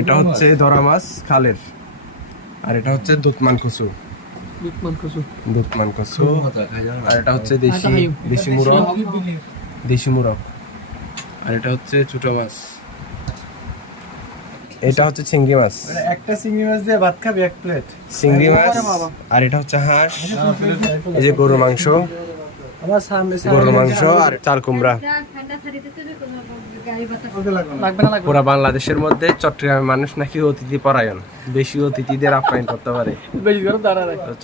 এটা হচ্ছে ধরা মাছ খালের, আর এটা হচ্ছে দুধমান কচু, আর এটা হচ্ছে দেশি মুরগ, আর এটা হচ্ছে ছোট মাছ, এটা হচ্ছে চিংড়ি মাছ। একটা চিংড়ি মাছ দিয়ে ভাত খাবি এক প্লেট চিংড়ি মাছ, আর এটা হচ্ছে হাঁস, এই যে গরুর মাংস, আর চাল কুমড়া। পুরা বাংলাদেশের মধ্যে চট্টগ্রামের মানুষ নাকি অতিথি পরায়ণ, বেশি অতিথিদের আপ্যায়ন করতে পারে।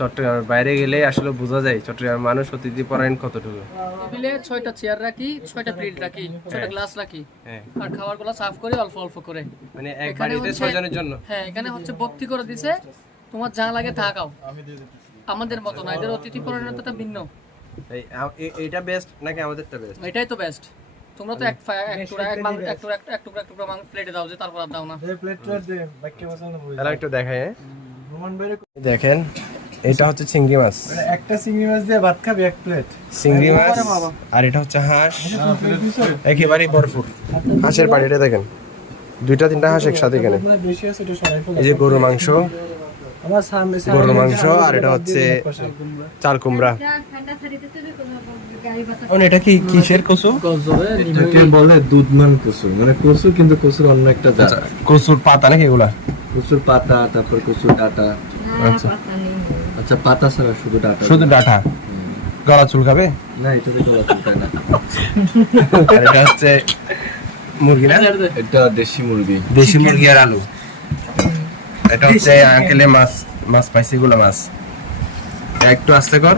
চট্টগ্রামের বাইরে গেলে আসলে বোঝা যায় চট্টগ্রামের মানুষ অতিথি পরায়ণ কতটুকু। টেবিলে 6টা চেয়ার রাখি, 6টা প্লেট রাখি, 6টা গ্লাস রাখি, আর খাবারগুলো সার্ভ করে অল্প অল্প করে, মানে এক বাড়িতে 6 জনের জন্য। হ্যাঁ, এখানে হচ্ছে ভর্তি করে দিছে, তোমার যা লাগে তা খাও। আমাদের মত না, এদের অতিথি পরায়ণতাটা ভিন্ন। এইটা বেস্ট নাকি আমাদেরটা বেস্ট? এটাই তো বেস্ট। তোমরা তো এক টুকরা মাংস প্লেটে দাও, যে তারপর আর দাও না। একটু দেখাই। দেখেন, এটা হচ্ছে চিংড়ি মাছ, একটা চিংড়ি মাছ দিয়ে ভাত খাবি এক প্লেট চিংড়ি মাছ, আর এটা হচ্ছে হাঁস, একেবারে ভরপুর হাঁসের বাড়িটা দেখেন, 2-3টা হাঁস একসাথে এখানে। এই যে গরুর মাংস, আর এটা হচ্ছে চাল কুমড়া। এটা কি কিসের কচু? বলে দুধমান কচু, মানে কচু কিন্তু কচুর অন্য একটা জাত। কচুর পাতা নাকি এগুলা? কচুর পাতা, তারপর কচুর ডাটা। আচ্ছা, পাতা ছাড়া শুধু ডাটা। গলা চুলকাবে না, এটাতে গলা চুলকায় না। আর এটা হচ্ছে মুরগি না? এটা দেশি মুরগি আর আলু। এটা হচ্ছে আঙ্কেলে মাছ পাইছে, এগুলো মাছ একটু আস্তে কর।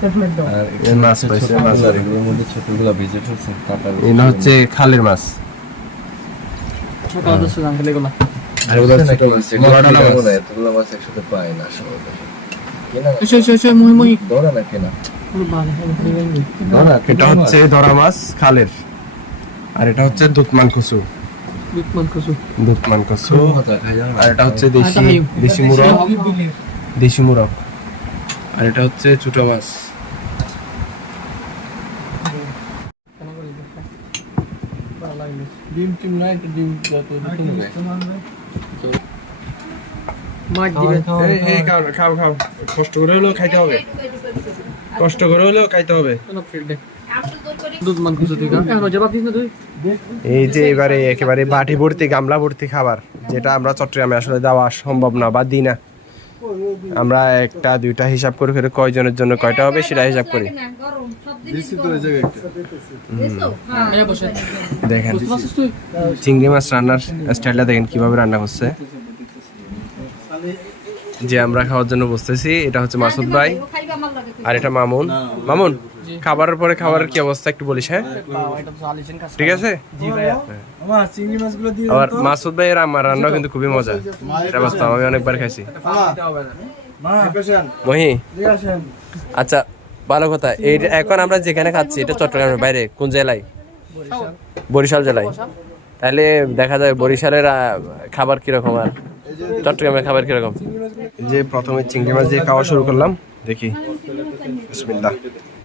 আর মাছ পাইছে, এগুলোর মধ্যে ছোটগুলো ভেজে ফেলছে কাটা। এটা হচ্ছে খালের মাছ। ছোট আছে আঙ্কেল এগুলো। আর এগুলো হচ্ছে এতগুলো মাছ একসাথে পায় না সহজে। ধরা না কেনা। এটা হচ্ছে ধরা মাছ খালের, আর এটা হচ্ছে দুধমান কচু, আর এটা হচ্ছে দেশি মুরগ, আর এটা হচ্ছে ছোট মাছ। খাও, কষ্ট করে হলেও খাইতে হবে, এই যে এবারে একেবারে বাটি ভর্তি, গামলা ভর্তি খাবার, যেটা আমরা চট্টগ্রামে আসলে দেওয়া সম্ভব না বা দিই না। আমরা 1-2টা হিসাব করে কয়জনের জন্য কয়টা হবে সেটা হিসাব করি। দেখেন চিংড়ি মাছ রান্নার স্টাইলটা দেখেন কিভাবে রান্না করছে। যে আমরা খাওয়ার জন্য বসতেছি, এটা হচ্ছে মাসুদ ভাই, আর এটা মামুন। খাবারের পরে খাবারের কি অবস্থা একটু বলিস? হ্যাঁ, ঠিক আছে। আবার মাসুদ ভাই এর আমার রান্না কিন্তু খুবই মজা, এটা বাস্তব, আমি অনেকবার খাইছি। মহি, আচ্ছা ভালো কথা। এই এখন আমরা যেখানে খাচ্ছি এটা চট্টগ্রামের বাইরে কোন জেলায়? বরিশাল জেলায়। তাহলে দেখা যায় বরিশালের খাবার কিরকম আর চট্টগ্রামের খাবার কিরকম। যে প্রথমে চিংড়ি মাছ দিয়ে খাওয়া শুরু করলাম, দেখি বিসমিল্লাহ।